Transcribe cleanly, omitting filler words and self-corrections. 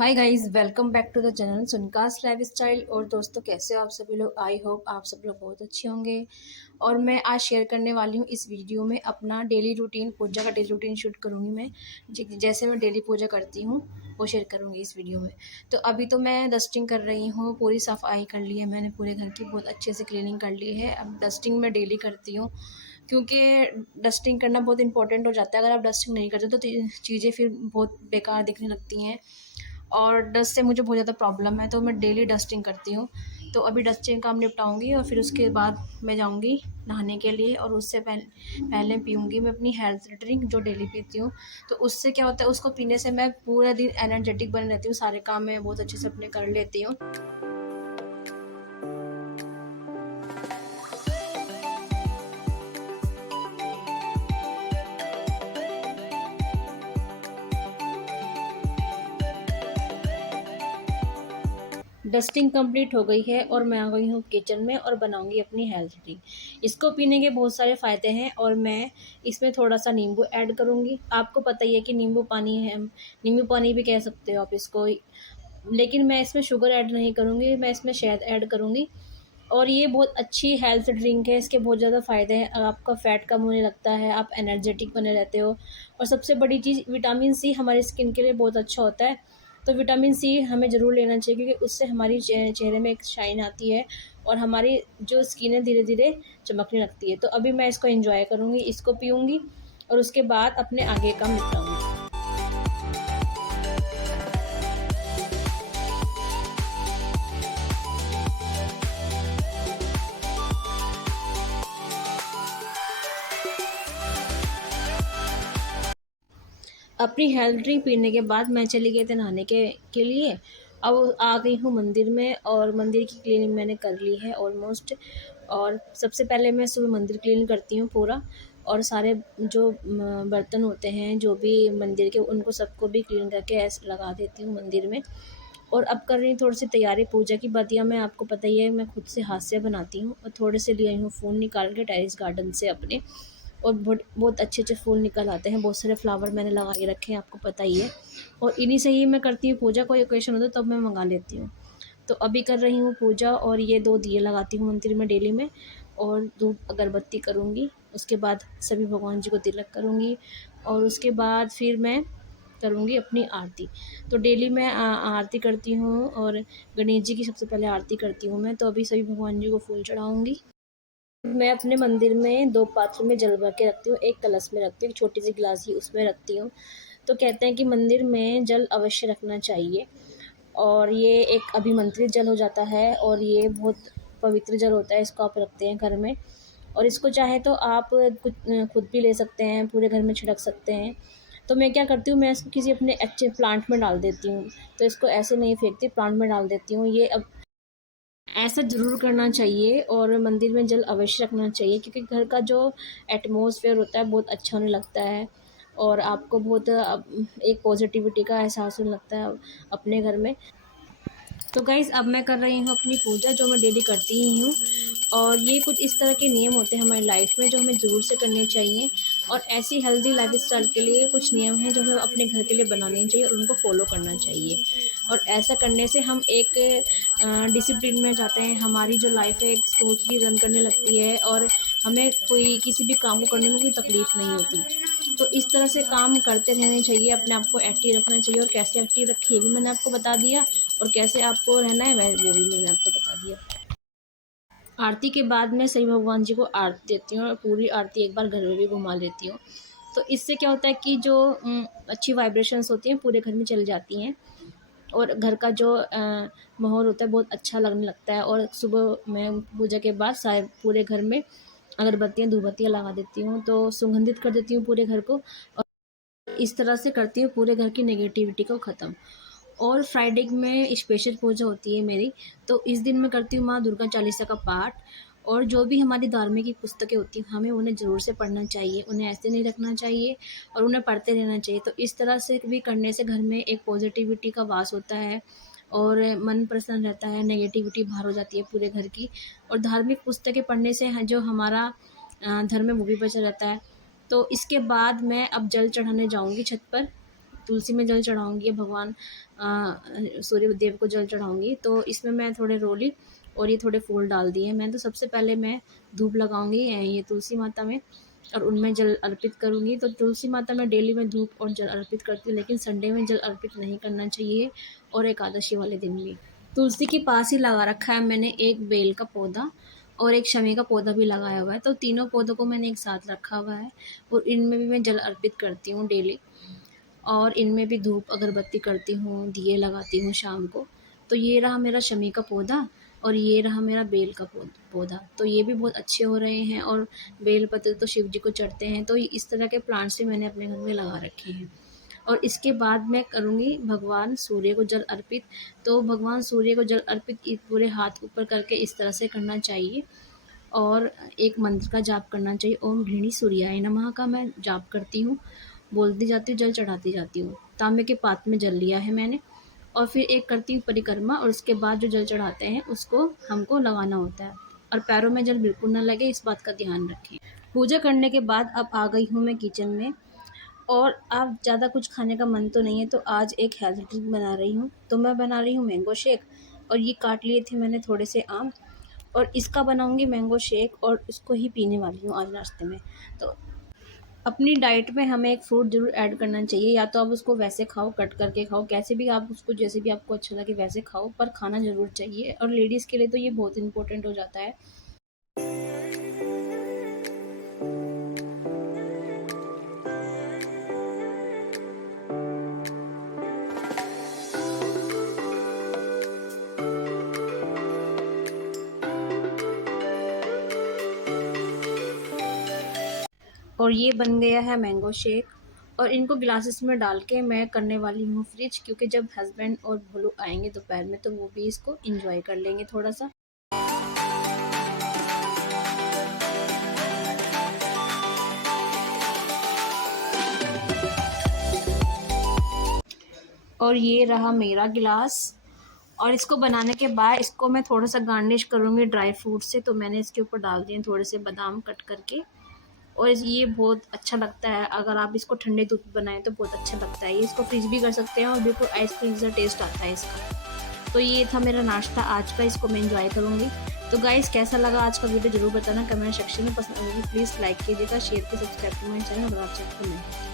Hi guys, welcome back to the channel सुनकास lifestyle. और दोस्तों, कैसे हो आप सभी लोग? आई होप आप सब लोग बहुत अच्छे होंगे। और मैं आज शेयर करने वाली हूँ इस वीडियो में अपना डेली रूटीन, पूजा का डेली रूटीन शूट करूँगी मैं। जैसे मैं डेली पूजा करती हूँ वो शेयर करूँगी इस वीडियो में। तो अभी तो मैं डस्टिंग कर रही हूँ, पूरी सफाई कर ली है मैंने, पूरे घर की बहुत अच्छे से क्लीनिंग कर ली है। अब डस्टिंग मैं डेली करती हूँ क्योंकि डस्टिंग करना बहुत इंपॉर्टेंट हो जाता है। अगर आप डस्टिंग नहीं करते तो चीज़ें फिर बहुत बेकार दिखने लगती हैं और डस्ट से मुझे बहुत ज़्यादा प्रॉब्लम है, तो मैं डेली डस्टिंग करती हूँ। तो अभी डस्टिंग काम निपटाऊँगी और फिर उसके बाद मैं जाऊँगी नहाने के लिए, और उससे पहले पीऊँगी मैं अपनी हेल्थ ड्रिंक जो डेली पीती हूँ। तो उससे क्या होता है, उसको पीने से मैं पूरा दिन एनर्जेटिक बनी रहती हूँ, सारे काम मैं बहुत अच्छे से अपने कर लेती हूँ। डस्टिंग कंप्लीट हो गई है और मैं आ गई हूँ किचन में और बनाऊंगी अपनी हेल्थ ड्रिंक। इसको पीने के बहुत सारे फ़ायदे हैं और मैं इसमें थोड़ा सा नींबू ऐड करूँगी। आपको पता ही है कि नींबू पानी है, नींबू पानी भी कह सकते हो आप इसको, लेकिन मैं इसमें शुगर ऐड नहीं करूँगी, मैं इसमें शहद ऐड करूँगी। और ये बहुत अच्छी हेल्थ ड्रिंक है, इसके बहुत ज़्यादा फ़ायदे हैं। आपका फ़ैट कम होने लगता है, आप एनर्जेटिक बने रहते हो। और सबसे बड़ी चीज़, विटामिन सी हमारी स्किन के लिए बहुत अच्छा होता है। तो विटामिन सी हमें ज़रूर लेना चाहिए क्योंकि उससे हमारी चेहरे में एक शाइन आती है और हमारी जो स्किन है धीरे धीरे चमकने लगती है। तो अभी मैं इसको एंजॉय करूँगी, इसको पीऊँगी और उसके बाद अपने आगे काम निपटाऊँगी। अपनी हेल्थ ड्रिंक पीने के बाद मैं चली गई थी नहाने के लिए। अब आ गई हूँ मंदिर में और मंदिर की क्लीनिंग मैंने कर ली है ऑलमोस्ट। और सबसे पहले मैं सुबह मंदिर क्लीन करती हूँ पूरा, और सारे जो बर्तन होते हैं जो भी मंदिर के, उनको सबको भी क्लीन करके ऐसे लगा देती हूँ मंदिर में। और अब कर रही हूँ थोड़ी सी तैयारी पूजा की। बतिया मैं, आपको पता ही है, मैं खुद से हाथ से बनाती हूँ और थोड़े से ले आई हूँ फ़ोन निकाल के टेरेस गार्डन से अपने। और बहुत बहुत अच्छे अच्छे फूल निकल आते हैं, बहुत सारे फ्लावर मैंने लगा के रखे हैं, आपको पता ही है। और इन्हीं से ही मैं करती हूँ पूजा, कोई ओकेशन होता है तब मैं मंगा लेती हूँ। तो अभी कर रही हूँ पूजा और ये 2 दिए लगाती हूँ मंदिर में डेली में, और धूप अगरबत्ती करूँगी। उसके बाद सभी भगवान जी को तिलक करूँगी और उसके बाद फिर मैं करूँगी अपनी आरती। तो डेली मैं आरती करती हूँ और गणेश जी की सबसे पहले आरती करती हूँ मैं। तो अभी सभी भगवान जी को फूल चढ़ाऊँगी। मैं अपने मंदिर में 2 पात्र में जल भर के रखती हूँ, एक कलश में रखती हूँ, छोटी सी गिलास ही उसमें रखती हूँ। तो कहते हैं कि मंदिर में जल अवश्य रखना चाहिए और ये एक अभिमंत्रित जल हो जाता है और ये बहुत पवित्र जल होता है। इसको आप रखते हैं घर में और इसको चाहे तो आप कुछ खुद भी ले सकते हैं, पूरे घर में छिड़क सकते हैं। तो मैं क्या करती हूँ, मैं इसको किसी अपने अच्छे प्लांट में डाल देती हूँ। तो इसको ऐसे नहीं फेंकती, प्लांट में डाल देती हूँ। ये अब ऐसा ज़रूर करना चाहिए और मंदिर में जल अवश्य रखना चाहिए क्योंकि घर का जो एटमॉस्फेयर होता है बहुत अच्छा होने लगता है और आपको बहुत एक पॉजिटिविटी का एहसास होने लगता है अपने घर में। तो गाइज़, अब मैं कर रही हूँ अपनी पूजा जो मैं डेली करती ही हूँ। और ये कुछ इस तरह के नियम होते हैं हमारी लाइफ में जो हमें ज़रूर से करने चाहिए। और ऐसी हेल्दी लाइफस्टाइल के लिए कुछ नियम हैं जो हमें अपने घर के लिए बनाने चाहिए और उनको फॉलो करना चाहिए। और ऐसा करने से हम एक डिसिप्लिन में जाते हैं, हमारी जो लाइफ है एक स्मूथली रन करने लगती है और हमें कोई किसी भी काम को करने में कोई तकलीफ़ नहीं होती। तो इस तरह से काम करते रहने चाहिए, अपने आप को एक्टिव रखना चाहिए। और कैसे एक्टिव रखें ये भी मैंने आपको बता दिया और कैसे आपको रहना है वह वो भी मैंने आपको बता दिया। आरती के बाद मैं सभी भगवान जी को आरती देती हूँ और पूरी आरती एक बार घर में भी घुमा लेती हूँ। तो इससे क्या होता है कि जो अच्छी वाइब्रेशंस होती हैं पूरे घर में चली जाती हैं और घर का जो माहौल होता है बहुत अच्छा लगने लगता है। और सुबह मैं पूजा के बाद सारे पूरे घर में अगरबत्तियाँ धूपबत्तियाँ लगा देती हूँ, तो सुगंधित कर देती हूँ पूरे घर को। और इस तरह से करती हूँ पूरे घर की नेगेटिविटी को ख़त्म। और फ्राइडे में स्पेशल पूजा होती है मेरी। तो इस दिन मैं करती हूँ माँ दुर्गा चालीसा का पाठ। और जो भी हमारी धार्मिक की पुस्तकें होती हैं हमें उन्हें ज़रूर से पढ़ना चाहिए, उन्हें ऐसे नहीं रखना चाहिए और उन्हें पढ़ते रहना चाहिए। तो इस तरह से भी करने से घर में एक पॉजिटिविटी का वास होता है और मन प्रसन्न रहता है, नेगेटिविटी बाहर हो जाती है पूरे घर की। और धार्मिक पुस्तकें पढ़ने से जो हमारा धर्म है वो भी बचा रहता है। तो इसके बाद मैं अब जल चढ़ाने जाऊंगी छत पर तुलसी में जल चढ़ाऊँगी या भगवान सूर्य देव को जल चढ़ाऊँगी। तो इसमें मैं थोड़े रोली और ये थोड़े फूल डाल दिए। मैं तो सबसे पहले मैं धूप लगाऊँगी ये तुलसी माता में और उनमें जल अर्पित करूँगी। तो तुलसी माता में डेली मैं धूप और जल अर्पित करती हूँ, लेकिन संडे में जल अर्पित नहीं करना चाहिए और एकादशी वाले दिन भी। तुलसी के पास ही लगा रखा है मैंने एक बेल का पौधा और एक शमी का पौधा भी लगाया हुआ है। तो तीनों पौधों को मैंने एक साथ रखा हुआ है और इनमें भी मैं जल अर्पित करती हूँ डेली और इनमें भी धूप अगरबत्ती करती हूँ, दिए लगाती हूँ शाम को। तो ये रहा मेरा शमी का पौधा और ये रहा मेरा बेल का पौधा। तो ये भी बहुत अच्छे हो रहे हैं और बेल पत्र तो शिव जी को चढ़ते हैं। तो इस तरह के प्लांट्स भी मैंने अपने घर में लगा रखे हैं। और इसके बाद मैं करूँगी भगवान सूर्य को जल अर्पित। तो भगवान सूर्य को जल अर्पित पूरे हाथ ऊपर करके इस तरह से करना चाहिए और एक मंत्र का जाप करना चाहिए। ओम गृहिणी सूर्याय नमः का मैं जाप करती हूँ, बोलती जाती हूँ, जल चढ़ाती जाती हूँ। तांबे के पात्र में जल लिया है मैंने और फिर एक करती हूँ परिक्रमा और उसके बाद जो जल चढ़ाते हैं उसको हमको लगाना होता है और पैरों में जल बिल्कुल ना लगे, इस बात का ध्यान रखें। पूजा करने के बाद अब आ गई हूँ मैं किचन में और अब ज़्यादा कुछ खाने का मन तो नहीं है, तो आज एक हेल्थ ड्रिंक बना रही हूँ। तो मैं बना रही हूँ मैंगो शेक और ये काट लिए थे मैंने थोड़े से आम और इसका बनाऊँगी मैंगो शेक और इसको ही पीने वाली हूँ आज नाश्ते में। तो अपनी डाइट में हमें एक फ्रूट ज़रूर ऐड करना चाहिए, या तो आप उसको वैसे खाओ, कट करके खाओ, कैसे भी आप उसको जैसे भी आपको अच्छा लगे वैसे खाओ, पर खाना ज़रूर चाहिए और लेडीज़ के लिए तो ये बहुत इम्पोर्टेंट हो जाता है। और ये बन गया है मैंगो शेक और इनको ग्लासेस में डाल के मैं करने वाली हूँ फ्रिज, क्योंकि जब हस्बैंड और भोलू आएंगे दोपहर में तो वो भी इसको इंजॉय कर लेंगे थोड़ा सा। और ये रहा मेरा गिलास और इसको बनाने के बाद इसको मैं थोड़ा सा गार्निश करूँगी ड्राई फ्रूट से। तो मैंने इसके ऊपर डाल दिए थोड़े से बादाम कट करके और ये बहुत अच्छा लगता है। अगर आप इसको ठंडे दूध में बनाएं तो बहुत अच्छा लगता है। ये इसको फ्रीज भी कर सकते हैं और बिल्कुल आइसक्रीम जैसा टेस्ट आता है इसका। तो ये था मेरा नाश्ता आज का, इसको मैं एंजॉय करूँगी। तो गाइस कैसा लगा आज का वीडियो ज़रूर बताना कमेंट सेक्शन में। पसंद आएगी प्लीज़ लाइक कीजिएगा, शेयर कीजिए, सब्सक्राइब कीजिए मेरे चैनल अगर आप चाहते हैं।